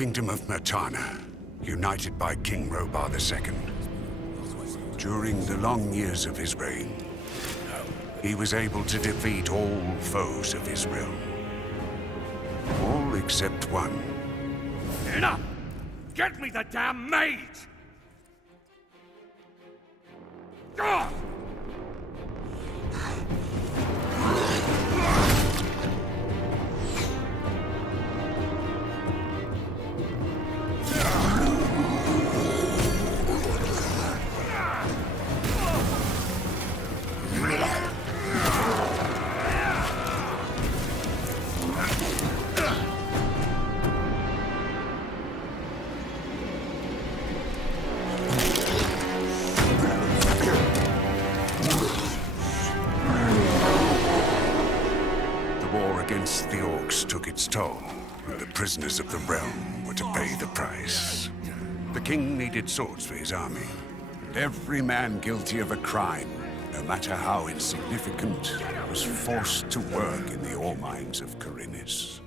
kingdom of Mertana, united by King Robar II. During the long years of his reign, he was able to defeat all foes of his realm. All except one. Enough! Get me the damn mage! God! Against the orcs took its toll, and the prisoners of the realm were to pay the price. The king needed swords for his army, and every man guilty of a crime, no matter how insignificant, was forced to work in the ore mines of Khorinis.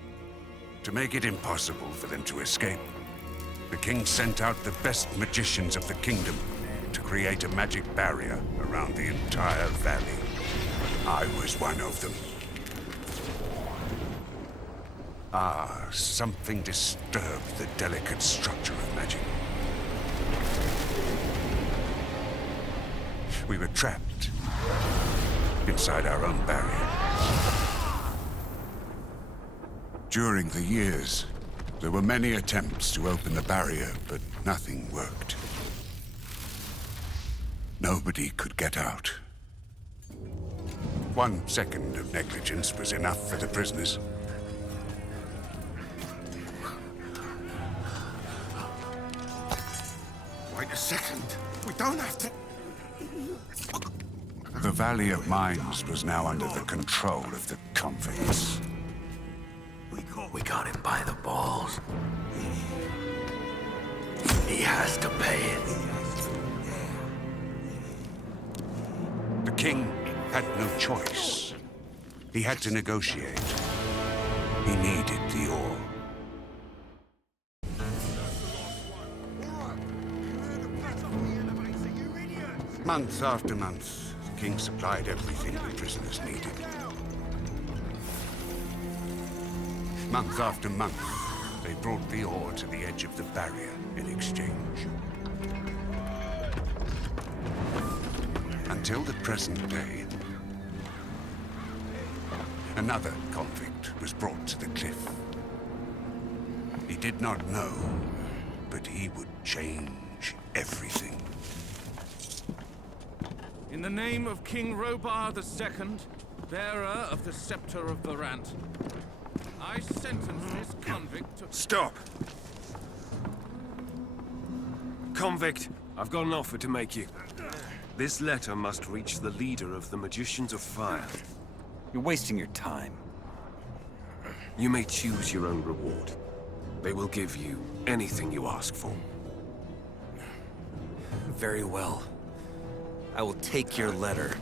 To make it impossible for them to escape, the king sent out the best magicians of the kingdom to create a magic barrier around the entire valley. I was one of them. Something disturbed the delicate structure of magic. We were trapped inside our own barrier. During the years, there were many attempts to open the barrier, but nothing worked. Nobody could get out. 1 second of negligence was enough for the prisoners. Wait a second. We don't have to... The Valley of Mines was now under the control of the convicts. We got him by the balls. He has to pay it. The king had no choice. He had to negotiate. He needed the ore. Month after month, the king supplied everything the prisoners needed. Month after month, they brought the ore to the edge of the barrier in exchange. Until the present day, another convict was brought to the cliff. He did not know, but he would change everything. In the name of King Robar II, bearer of the Scepter of Varant, I sentence this convict to... Stop! Convict, I've got an offer to make you. This letter must reach the leader of the Magicians of Fire. You're wasting your time. You may choose your own reward. They will give you anything you ask for. Very well. I will take your letter.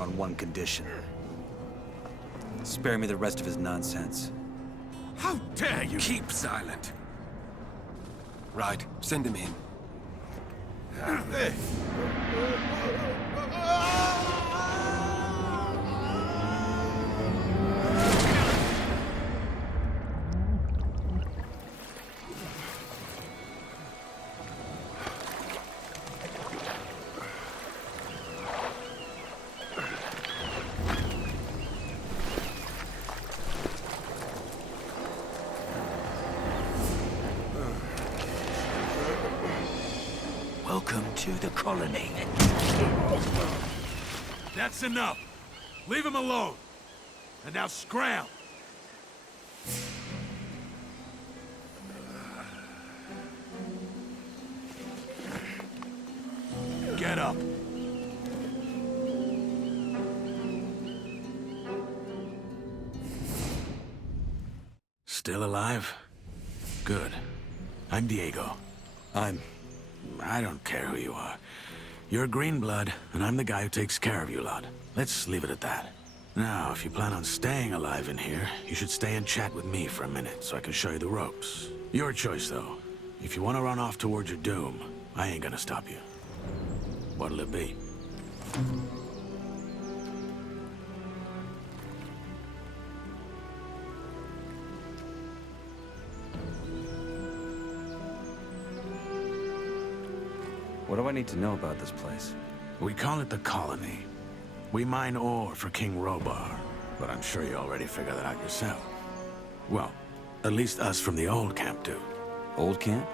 On one condition. Spare me the rest of his nonsense. How dare you! Keep silent. Right, send him in. Welcome to the colony. That's enough. Leave him alone. And now scram. Get up. Still alive? Good. I'm Diego. I don't care who you are. You're Greenblood, and I'm the guy who takes care of you lot. Let's leave it at that. Now, if you plan on staying alive in here, you should stay and chat with me for a minute so I can show you the ropes. Your choice, though. If you want to run off towards your doom, I ain't gonna stop you. What'll it be? What do I need to know about this place? We call it the Colony. We mine ore for King Robar, but I'm sure you already figured that out yourself. Well, at least us from the old camp do. Old camp?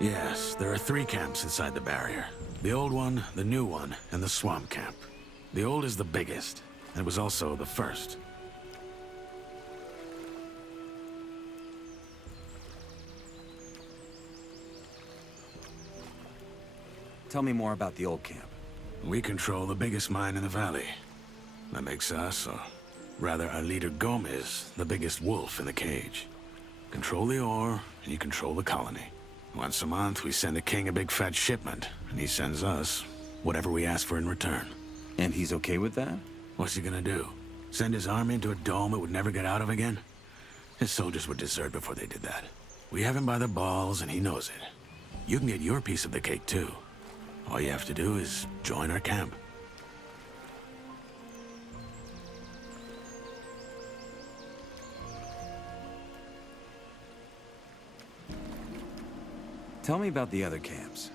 Yes, there are 3 camps inside the barrier. The old one, the new one, and the swamp camp. The old is the biggest, and was also the first. Tell me more about the old camp. We control the biggest mine in the valley. That makes us, or rather our leader Gomez, the biggest wolf in the cage. Control the ore, and you control the colony. Once a month, we send the king a big fat shipment, and he sends us whatever we ask for in return. And he's okay with that? What's he gonna do? Send his army into a dome it would never get out of again? His soldiers would desert before they did that. We have him by the balls, and he knows it. You can get your piece of the cake, too. All you have to do is join our camp. Tell me about the other camps.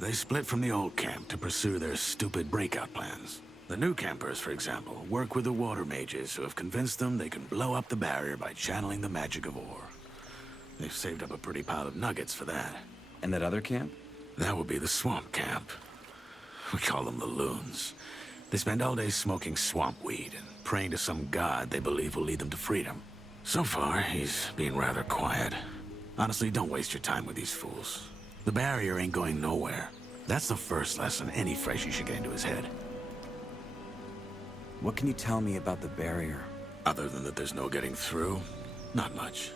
They split from the old camp to pursue their stupid breakout plans. The new campers, for example, work with the water mages who have convinced them they can blow up the barrier by channeling the magic of ore. They've saved up a pretty pile of nuggets for that. And that other camp? That would be the swamp camp. We call them the loons. They spend all day smoking swamp weed and praying to some god they believe will lead them to freedom. So far, he's been rather quiet. Honestly, don't waste your time with these fools. The barrier ain't going nowhere. That's the first lesson any freshie should get into his head. What can you tell me about the barrier? Other than that there's no getting through, not much.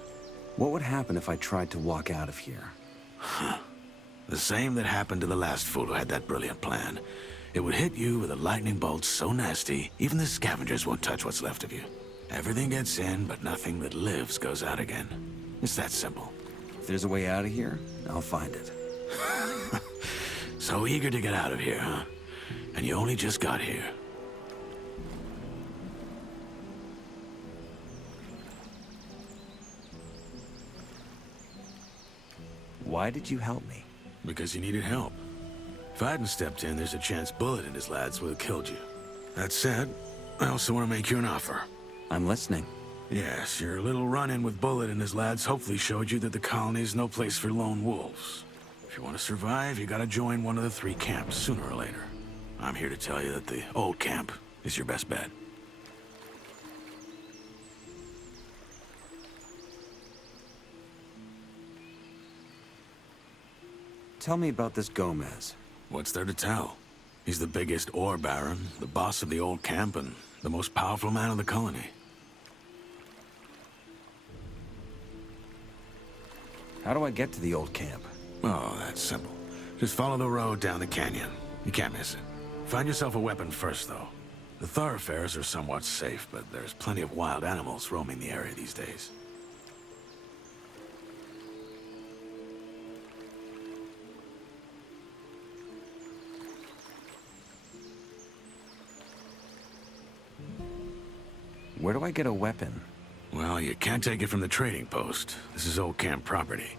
What would happen if I tried to walk out of here? The same that happened to the last fool who had that brilliant plan. It would hit you with a lightning bolt so nasty, even the scavengers won't touch what's left of you. Everything gets in, but nothing that lives goes out again. It's that simple. If there's a way out of here, I'll find it. So eager to get out of here, huh? And you only just got here. Why did you help me? Because you needed help. If I hadn't stepped in, there's a chance Bullet and his lads would have killed you. That said, I also want to make you an offer. I'm listening. Yes, your little run-in with Bullet and his lads hopefully showed you that the colony is no place for lone wolves. If you want to survive, you gotta join one of the 3 camps sooner or later. I'm here to tell you that the old camp is your best bet. Tell me about this Gomez. What's there to tell? He's the biggest ore baron, the boss of the old camp, and the most powerful man in the colony. How do I get to the old camp? Oh, that's simple. Just follow the road down the canyon. You can't miss it. Find yourself a weapon first, though. The thoroughfares are somewhat safe, but there's plenty of wild animals roaming the area these days. Where do I get a weapon? Well, you can't take it from the trading post. This is old camp property.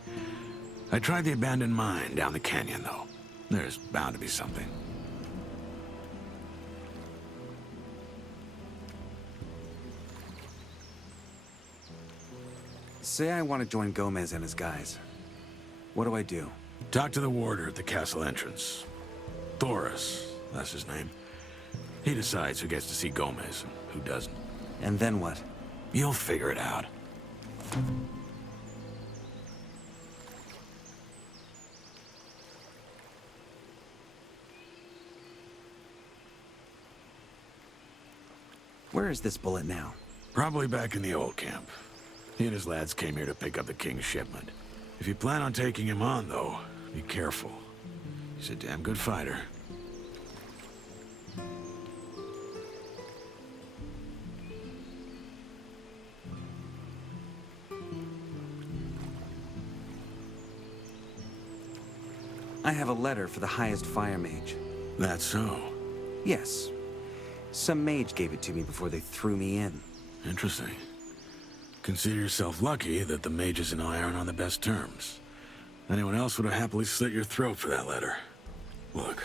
I tried the abandoned mine down the canyon, though. There's bound to be something. Say I want to join Gomez and his guys. What do I do? Talk to the warder at the castle entrance. Thoris, that's his name. He decides who gets to see Gomez and who doesn't. And then what? You'll figure it out. Where is this Bullet now? Probably back in the old camp. He and his lads came here to pick up the king's shipment. If you plan on taking him on, though, be careful. He's a damn good fighter. I have a letter for the highest fire mage. That's so. Yes. Some mage gave it to me before they threw me in. Interesting. Consider yourself lucky that the mages and I aren't on the best terms. Anyone else would have happily slit your throat for that letter. Look,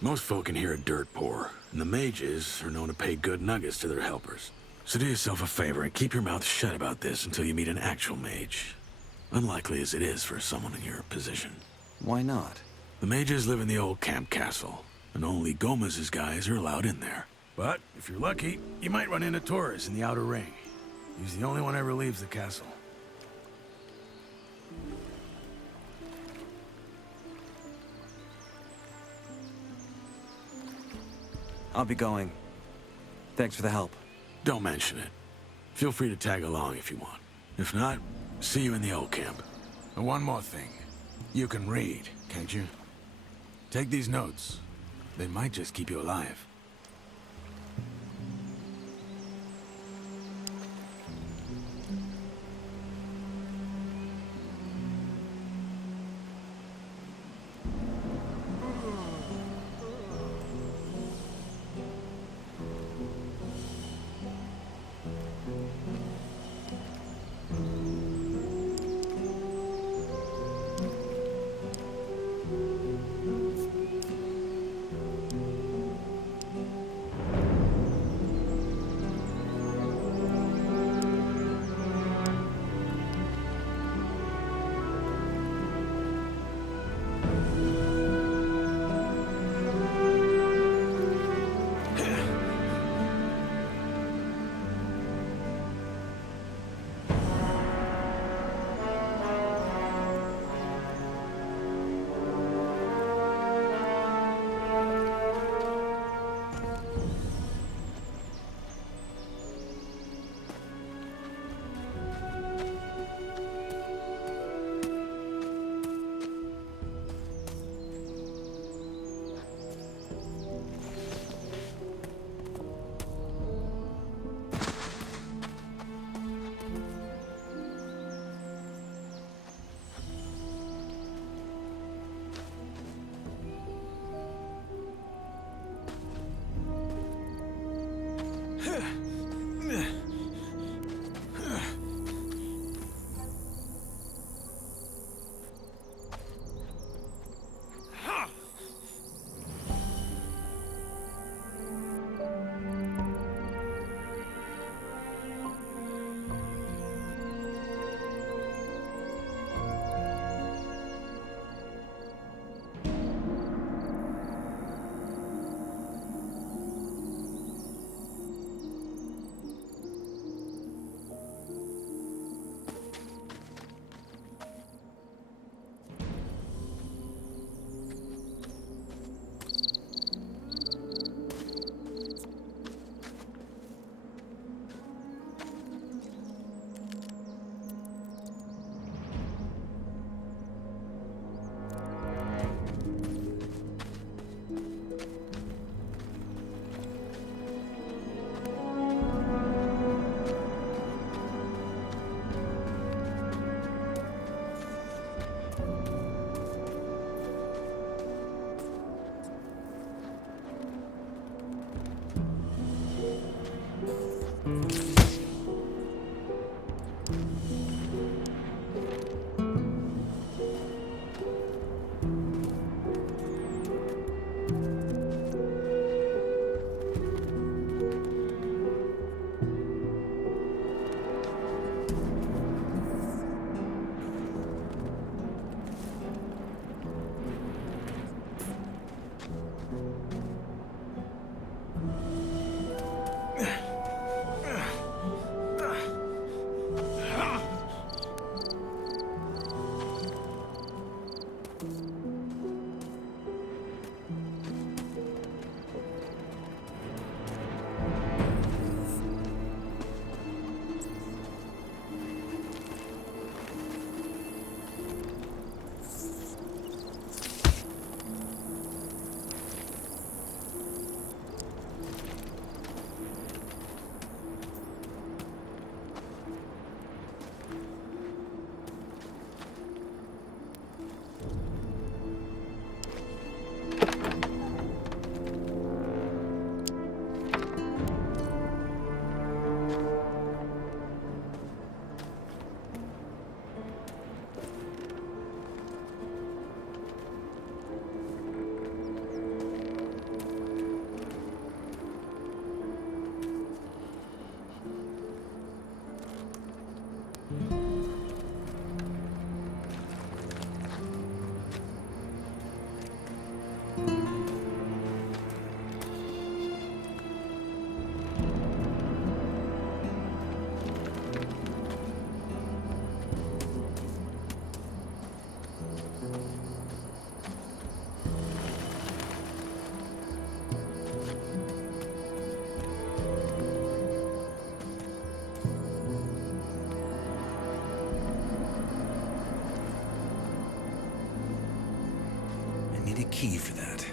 most folk in here are dirt poor, and the mages are known to pay good nuggets to their helpers. So do yourself a favor and keep your mouth shut about this until you meet an actual mage. Unlikely as it is for someone in your position. Why not? The mages live in the old camp castle, and only Gomez's guys are allowed in there. But if you're lucky, you might run into Torres in the outer ring. He's the only one ever leaves the castle. I'll be going. Thanks for the help. Don't mention it. Feel free to tag along if you want. If not, see you in the old camp. And one more thing. You can read, can't you? Take these notes. They might just keep you alive. need a key for that.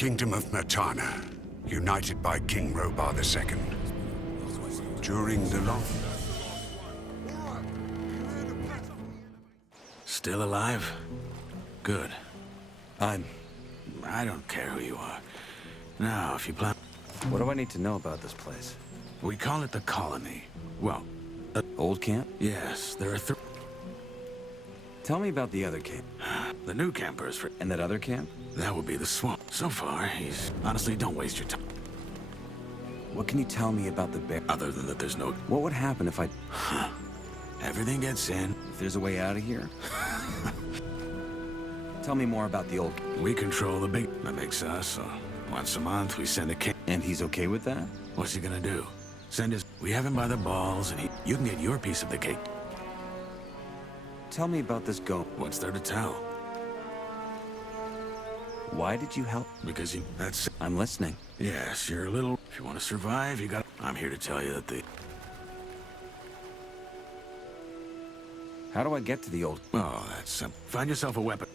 Kingdom of Mertana, united by King Robar II. During the long... Still alive? Good. I'm... I don't care who you are. Now, if you plan... What do I need to know about this place? We call it the Colony. Well, Old camp? yes, there are Tell me about the other camp. the new campers for... And that other camp? That would be the swamp. So far, he's... Honestly, don't waste your time. What can you tell me about the bear? Other than that there's no... What would happen if I... Everything gets in. If there's a way out of here? Tell me more about the old... We control the big... That makes us, so... Once a month, we send a king. And he's okay with that? What's he gonna do? Send us... We have him by the balls, and you can get your piece of the cake. Tell me about this goat. What's there to tell? Why did you help? Because you... That's... I'm listening. Yes, you're a little... If you want to survive, you got... I'm here to tell you that the... How do I get to the old... Oh, that's simple. Find yourself a weapon.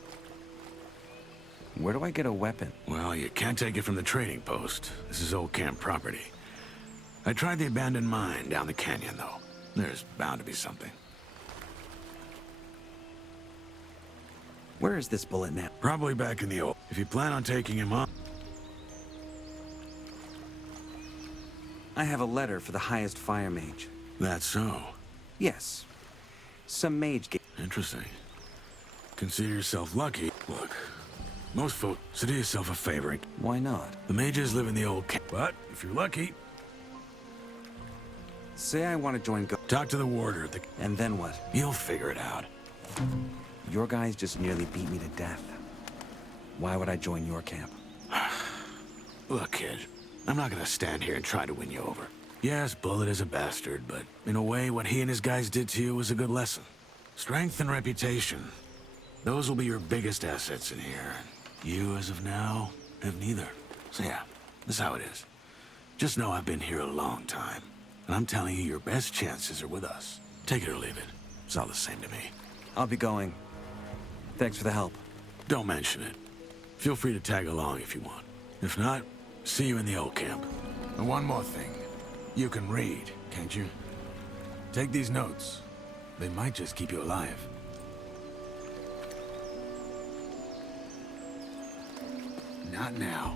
Where do I get a weapon? Well, you can't take it from the trading post. This is old camp property. I tried the abandoned mine down the canyon, though. There's bound to be something. Where is this bullet now? Probably back in the old... If you plan on taking him on... I have a letter for the highest fire mage. That's so. Yes. Some mage gave... Interesting. Consider yourself lucky. Look, most folk, so do yourself a favor. Why not? The mages live in the old camp. But if you're lucky, Say I want to join talk to the warder. And then what? You'll figure it out. Your guys just nearly beat me to death. Why would I join your camp? Look, kid, I'm not gonna stand here and try to win you over. Yes, Bullet is a bastard, but in a way, what he and his guys did to you was a good lesson. Strength and reputation. Those will be your biggest assets in here. You, as of now, have neither. So yeah, this is how it is. Just know I've been here a long time. And I'm telling you, your best chances are with us. Take it or leave it. It's all the same to me. I'll be going. Thanks for the help. Don't mention it. Feel free to tag along if you want. If not, see you in the old camp. And one more thing. You can read, can't you? Take these notes. They might just keep you alive. Not now.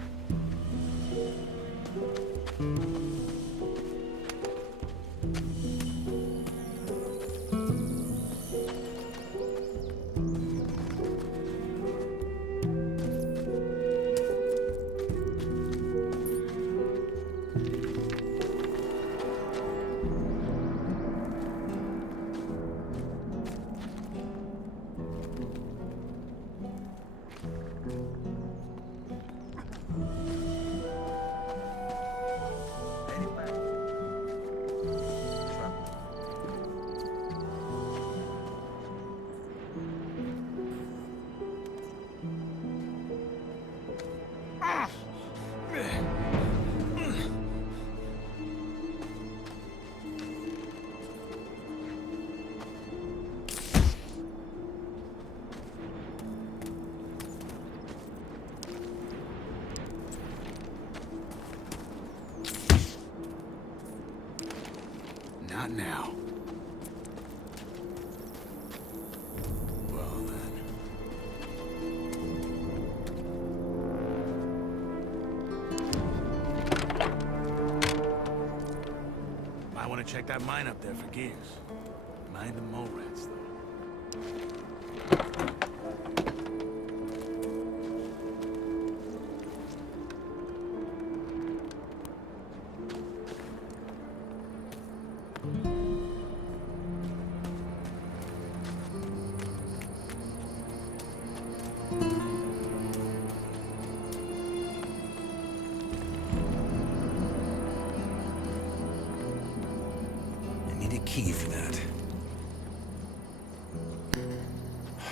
Not now. Well then. Might want to check that mine up there for gears. Mind the mole rats, though. I need a key for that.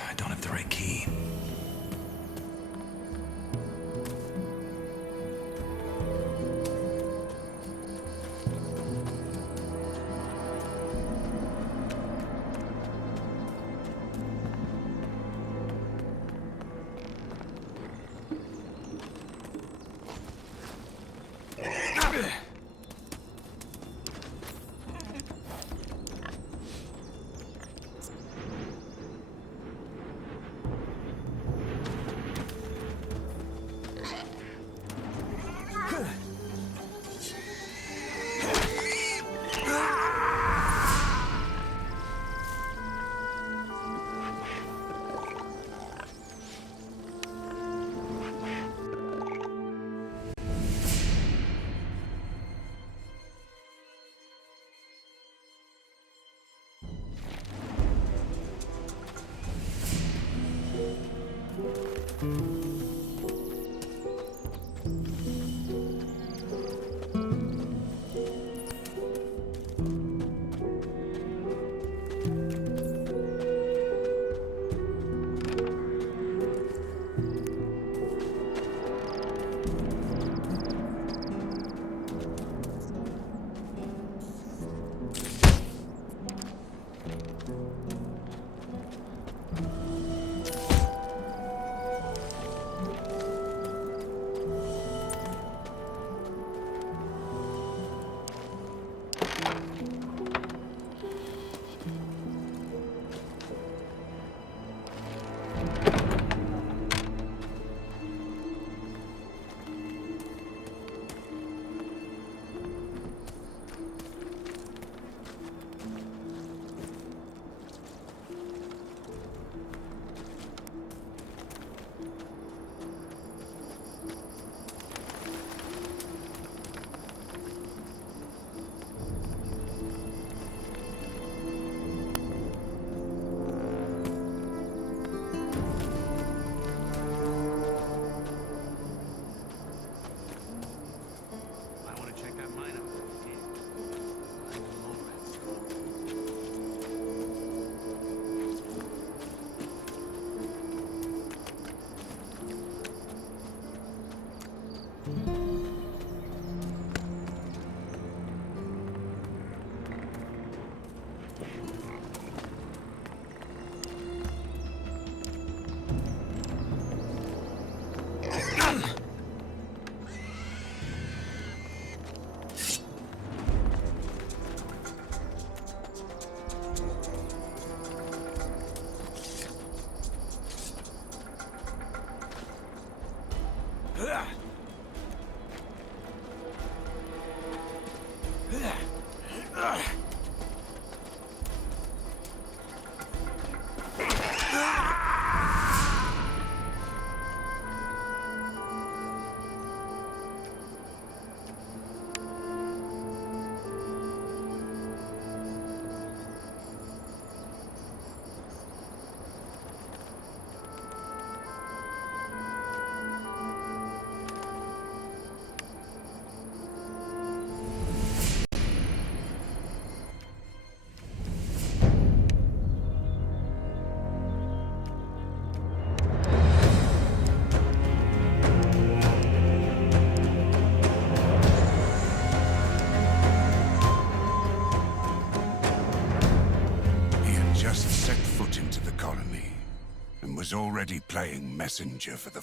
I don't have the right key. He had just set foot into the colony and was already playing messenger for the...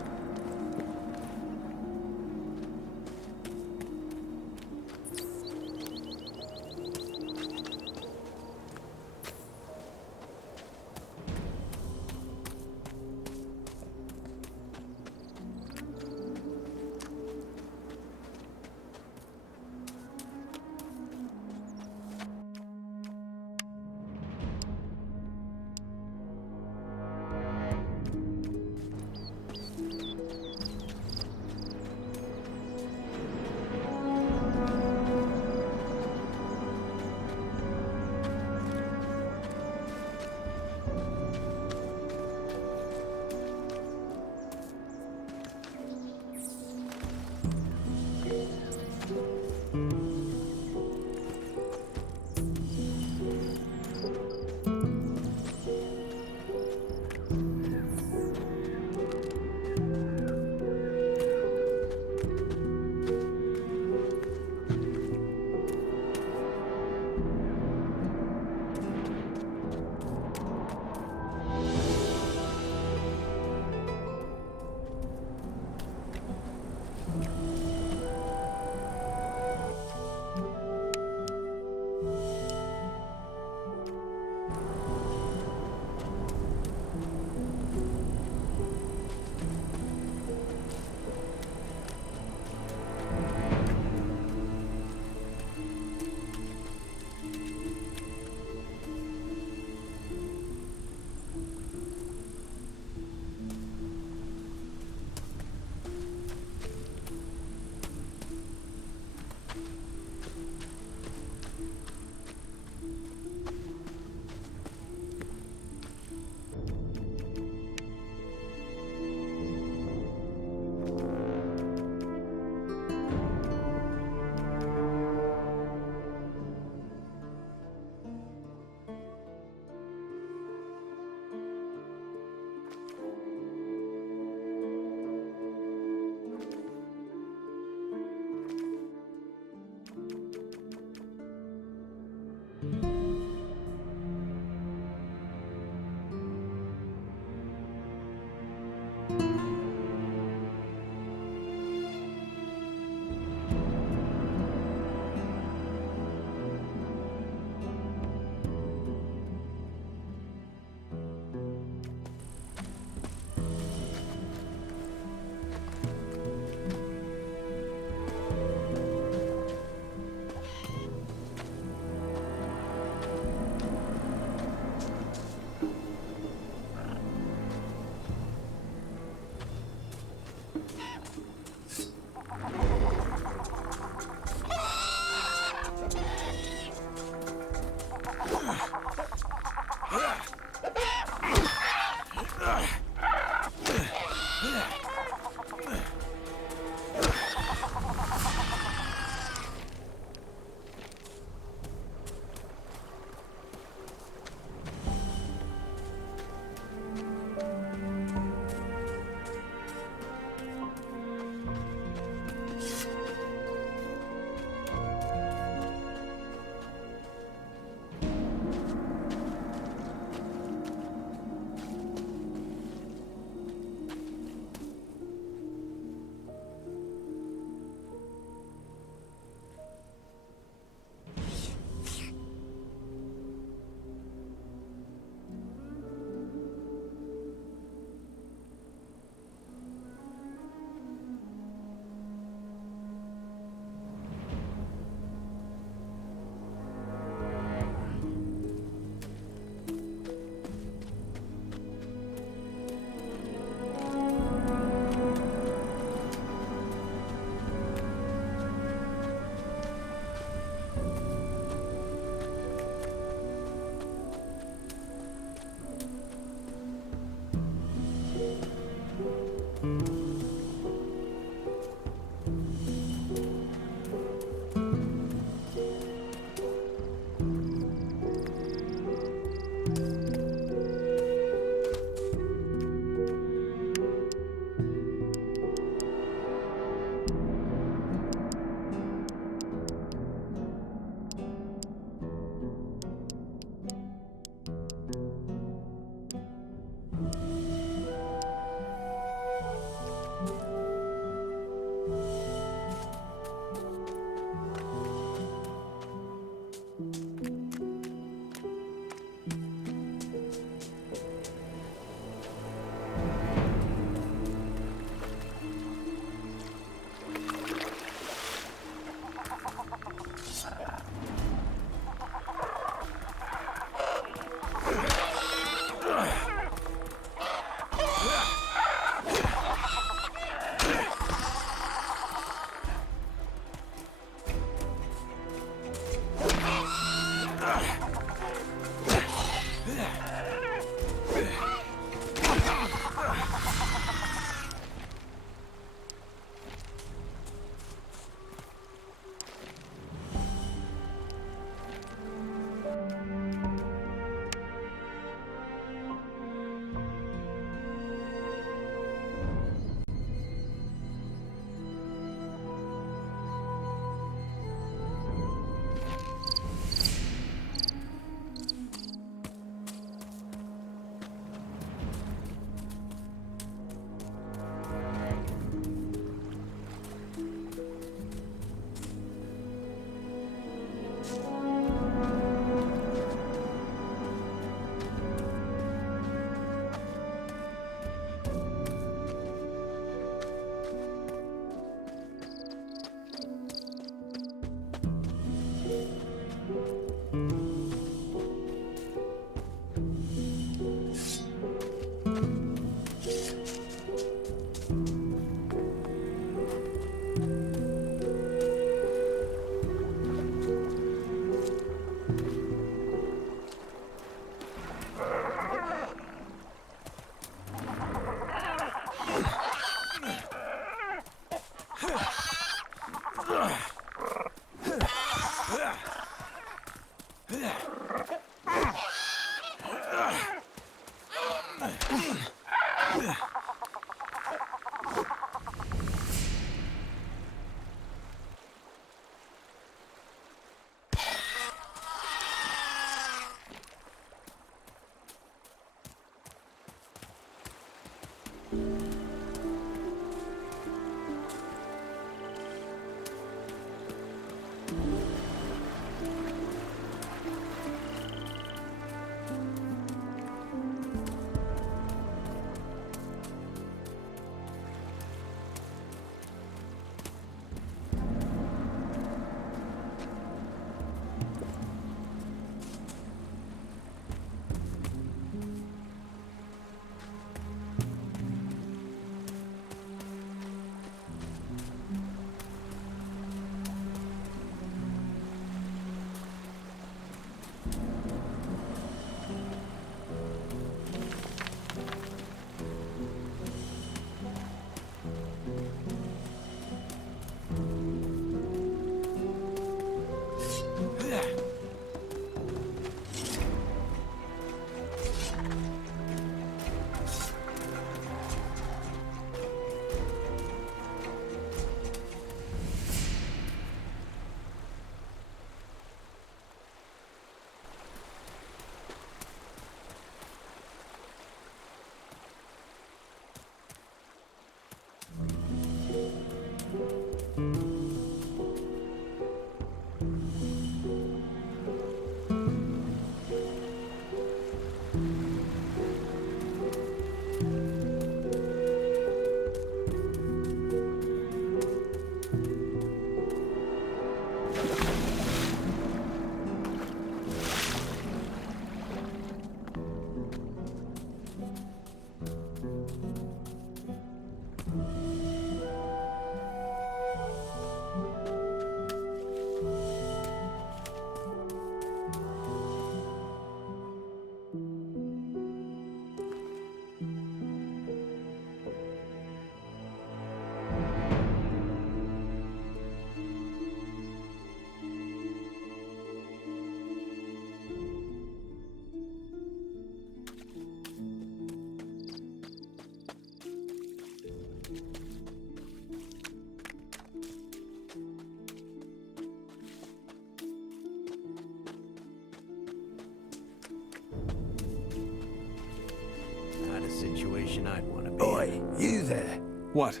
Situation I'd want to be Oi, you there? What?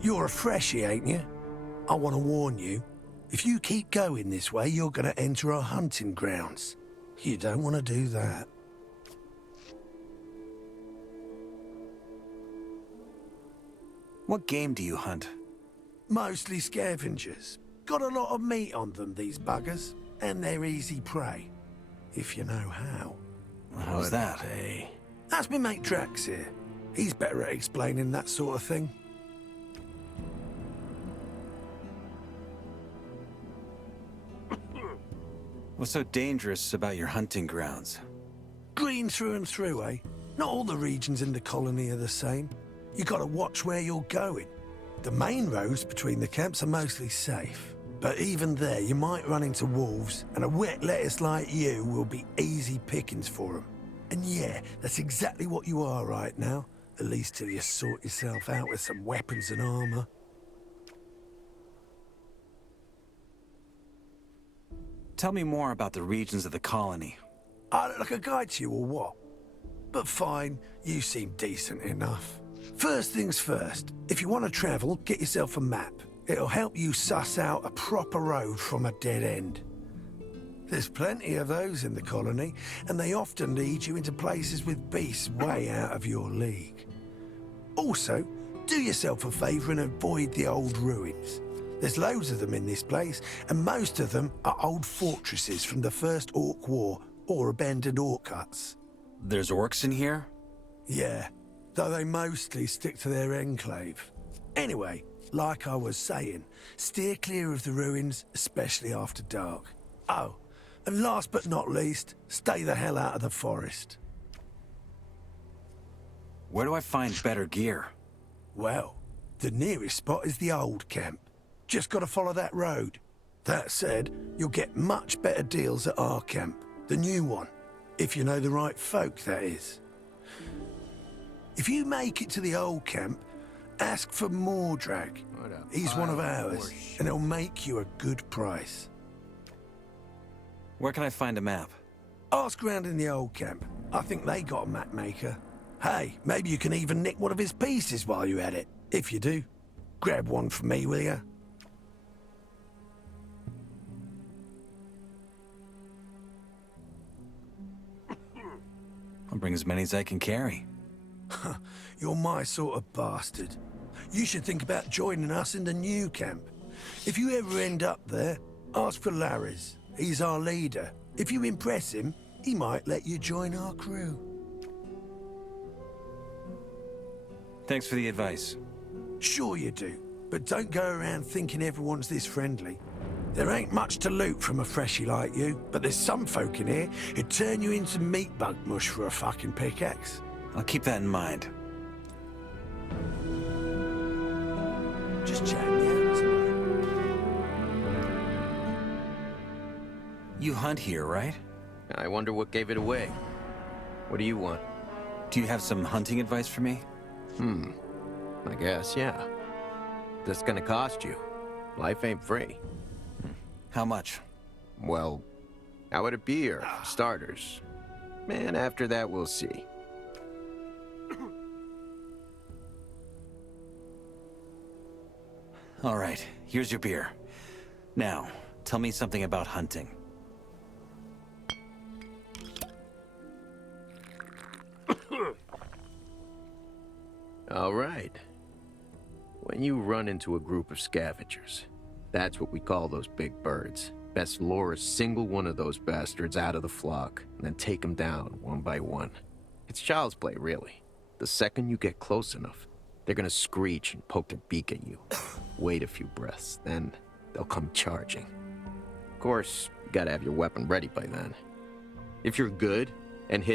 You're a freshie, ain't you? I want to warn you. If you keep going this way, you're going to enter our hunting grounds. You don't want to do that. What game do you hunt? Mostly scavengers. Got a lot of meat on them, these buggers. And they're easy prey. If you know how. Oh, was that? That's me mate Drax here. He's better at explaining that sort of thing. What's so dangerous about your hunting grounds? Green through and through, eh? Not all the regions in the colony are the same. You gotta watch where you're going. The main roads between the camps are mostly safe. But even there, you might run into wolves, and a wet lettuce like you will be easy pickings for them. And yeah, that's exactly what you are right now. At least till you sort yourself out with some weapons and armor. Tell me more about the regions of the colony. I look like a guide to you or what? But fine, you seem decent enough. First things first, if you want to travel, get yourself a map. It'll help you suss out a proper road from a dead end. There's plenty of those in the colony, and they often lead you into places with beasts way out of your league. Also, do yourself a favour and avoid the old ruins. There's loads of them in this place, and most of them are old fortresses from the First Orc War or abandoned orc huts. There's orcs in here? Yeah, though they mostly stick to their enclave. Anyway, like I was saying, steer clear of the ruins, especially after dark. Oh, and last but not least, stay the hell out of the forest. Where do I find better gear? Well, the nearest spot is the old camp. Just gotta follow that road. That said, you'll get much better deals at our camp, the new one. If you know the right folk, that is. If you make it to the old camp, ask for Mordrag. He's one of ours, and he'll make you a good price. Where can I find a map? Ask around in the old camp. I think they got a map maker. Hey, maybe you can even nick one of his pieces while you're at it. If you do, grab one for me, will ya? I'll bring as many as I can carry. You're my sort of bastard. You should think about joining us in the new camp. If you ever end up there, ask for Larry's. He's our leader. If you impress him, he might let you join our crew. Thanks for the advice. Sure you do, but don't go around thinking everyone's this friendly. There ain't much to loot from a freshie like you, but there's some folk in here who'd turn you into meat bug mush for a fucking pickaxe. I'll keep that in mind. Just chatting out tonight. You hunt here, right? I wonder what gave it away. What do you want? Do you have some hunting advice for me? I guess, yeah. That's gonna cost you. Life ain't free. How much? Well, how would it be here, for starters? And after that, we'll see. All right, here's your beer. Now, tell me something about hunting. All right. When you run into a group of scavengers, that's what we call those big birds. Best lure a single one of those bastards out of the flock, and then take them down one by one. It's child's play, really. The second you get close enough, they're gonna screech and poke their beak at you. Wait a few breaths, then they'll come charging. Of course, you gotta have your weapon ready by then. If you're good and hit